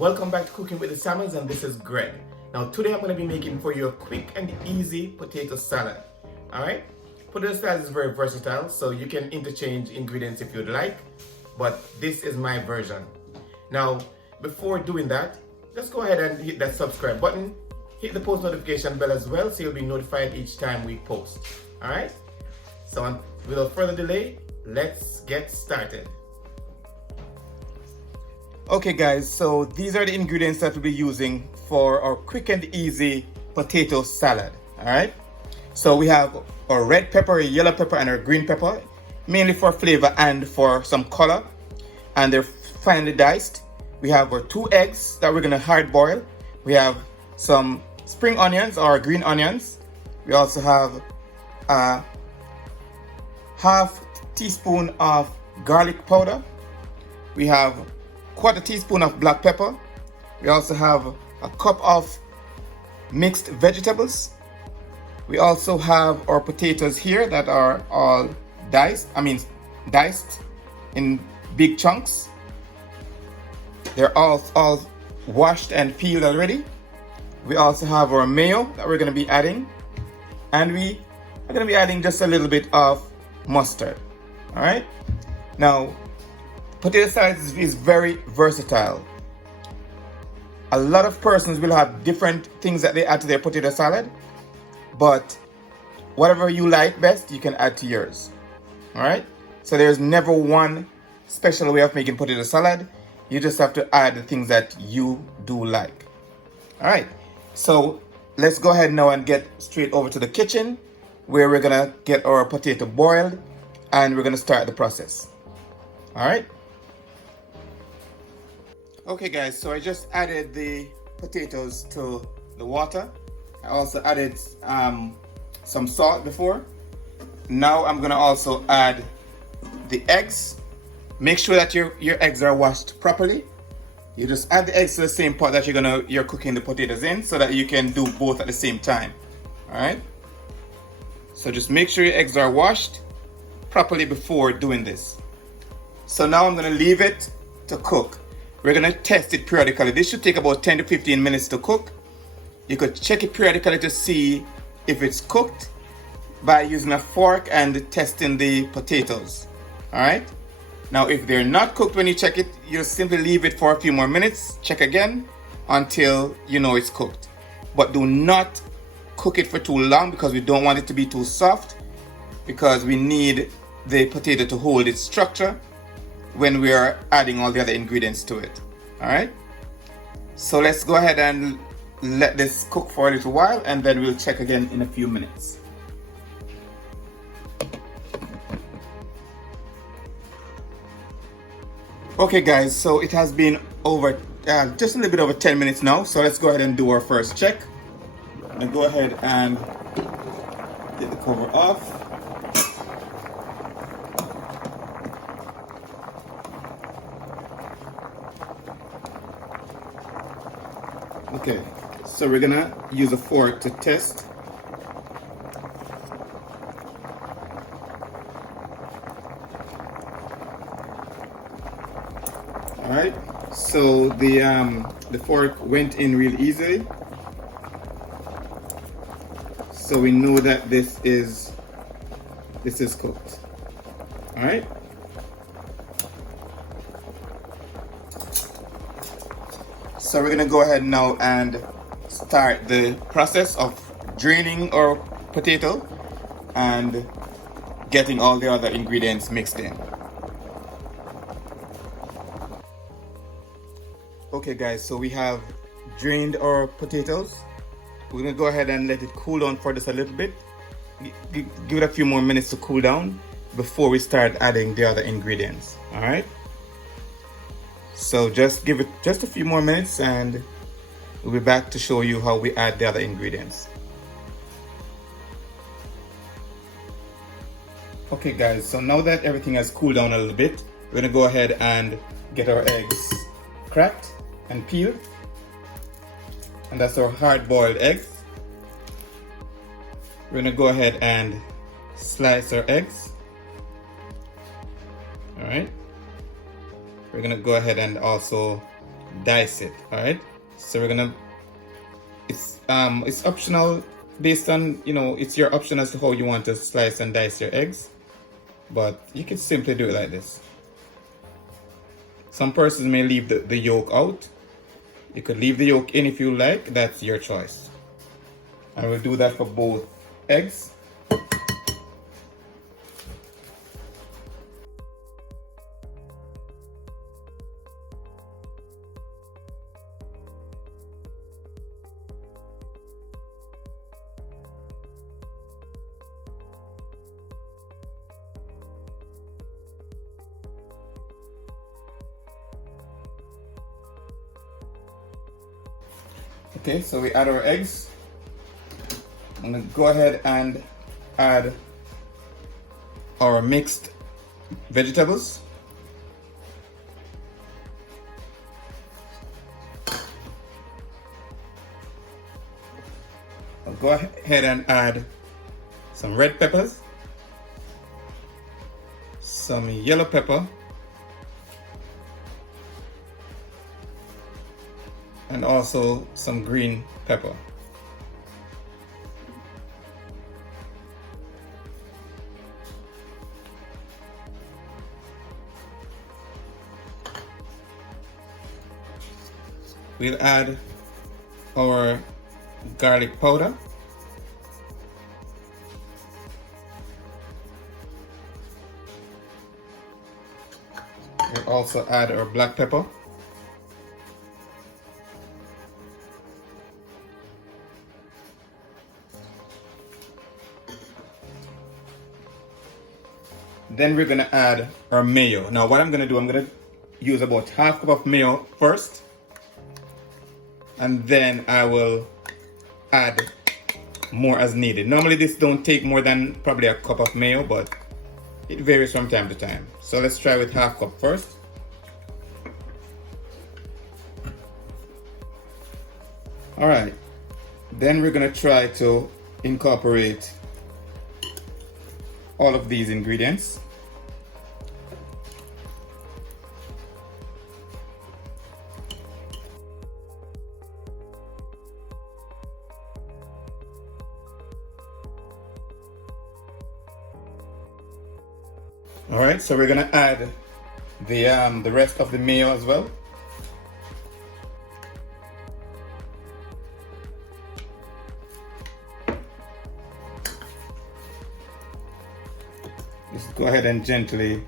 welcome back to Cooking with the Salmons, and this is Greg. Now today I'm going to be making for you a quick and easy potato salad. Alright, potato salad is very versatile, so you can interchange ingredients if you'd like, but this is my version. Now before doing that, let's go ahead and hit that subscribe button, hit the post notification bell as well so you'll be notified each time we post. Alright, so without further delay, let's get started. Okay guys, so these are the ingredients that we'll be using for our quick and easy potato salad. Alright, so we have our red pepper, yellow pepper, and our green pepper, mainly for flavor and for some color, and they're finely diced. We have our 2 eggs that we're gonna hard boil. We have some spring onions or green onions. We also have a half teaspoon of garlic powder. We have 1/4 teaspoon of black pepper. We also have a cup of mixed vegetables. We also have our potatoes here that are all diced in big chunks. They're all washed and peeled already. We also have our mayo that we're going to be adding, and we are going to be adding just a little bit of mustard. All right, now potato salad is very versatile. A lot of persons will have different things that they add to their potato salad, but whatever you like best, you can add to yours. All right, so there's never one special way of making potato salad. You just have to add the things that you do like. All right, so let's go ahead now and get straight over to the kitchen where we're gonna get our potato boiled and we're gonna start the process. All right. Okay guys, so I just added the potatoes to the water. I also added some salt before. Now I'm gonna also add the eggs. Make sure that your eggs are washed properly. You just add the eggs to the same pot that you're cooking the potatoes in, so that you can do both at the same time. All right. So just make sure your eggs are washed properly before doing this. So now I'm gonna leave it to cook. We're gonna test it periodically. This should take about 10 to 15 minutes to cook. You could check it periodically to see if it's cooked by using a fork and testing the potatoes. All right. Now, if they're not cooked when you check it, you simply leave it for a few more minutes, check again until you know it's cooked. But do not cook it for too long because we don't want it to be too soft, because we need the potato to hold its structure when we are adding all the other ingredients to it. All right, so let's go ahead and let this cook for a little while, and then we'll check again in a few minutes. Okay guys, so it has been over just a little bit over 10 minutes now, so let's go ahead and do our first check. I'm gonna go ahead and get the cover off. Okay, so we're gonna use a fork to test. All right, so the fork went in real easily, so we know that this is cooked. All right. So we're gonna go ahead now and start the process of draining our potato and getting all the other ingredients mixed in. Okay guys, so we have drained our potatoes. We're gonna go ahead and let it cool down for just a little bit. Give it a few more minutes to cool down before we start adding the other ingredients. All right. So just give it just a few more minutes and we'll be back to show you how we add the other ingredients. Okay guys, so now that everything has cooled down a little bit, we're gonna go ahead and get our eggs cracked and peeled. And that's our hard-boiled eggs. We're gonna go ahead and slice our eggs. All right. We're gonna go ahead and also dice it. All right. So we're gonna. It's optional based on, it's your option as to how you want to slice and dice your eggs, but you can simply do it like this. Some persons may leave the yolk out. You could leave the yolk in if you like. That's your choice. And we'll do that for both eggs. Okay, so we add our eggs. I'm gonna go ahead and add our mixed vegetables. I'll go ahead and add some red peppers, some yellow pepper, and also some green pepper. We'll add our garlic powder. We'll also add our black pepper. Then we're gonna add our mayo. Now what I'm gonna do, I'm gonna use about half cup of mayo first, and then I will add more as needed. Normally this don't take more than probably a cup of mayo, but it varies from time to time. So let's try with half cup first. All right, then we're gonna try to incorporate all of these ingredients. All right, so we're gonna add the rest of the mayo as well. Just go ahead and gently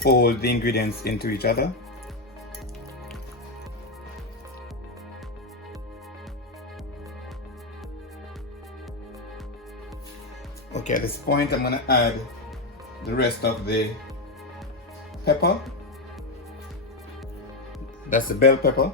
fold the ingredients into each other. Okay, at this point I'm gonna add the rest of the pepper. That's the bell pepper.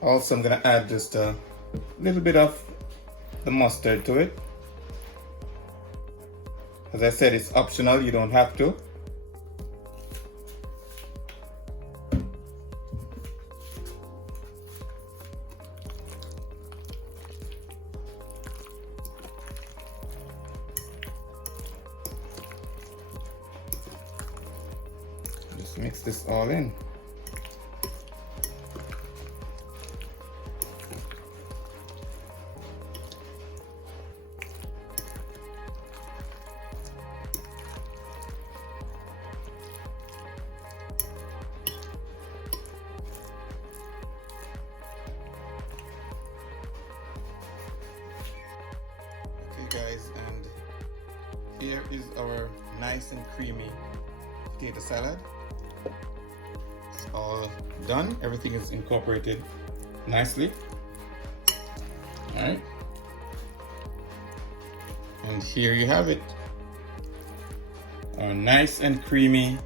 Also, I'm gonna add just a little bit of the mustard to it. As I said, it's optional, you don't have to. Just mix this all in. Guys, and here is our nice and creamy potato salad. It's all done. Everything is incorporated nicely. All right, and here you have it, our nice and creamy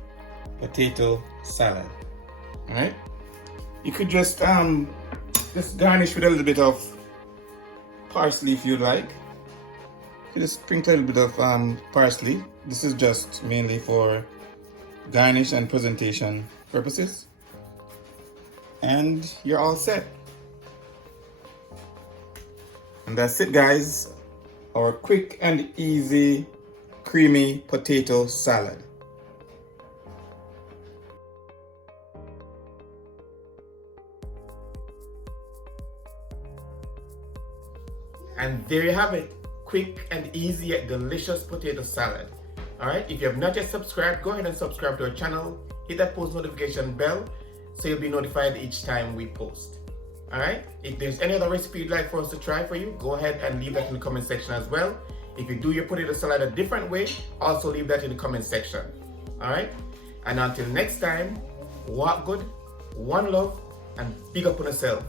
potato salad. All right, You could just garnish with a little bit of parsley if you like. You just sprinkle a little bit of parsley. This is just mainly for garnish and presentation purposes. And you're all set. And that's it, guys. Our quick and easy creamy potato salad. And there you have it. Quick and easy yet delicious potato salad. Alright, if you have not yet subscribed, go ahead and subscribe to our channel. Hit that post notification bell so you'll be notified each time we post. Alright, if there's any other recipe you'd like for us to try for you, go ahead and leave that in the comment section as well. If you do your potato salad a different way, also leave that in the comment section. Alright, and until next time, walk good, one love, and big up on yourself.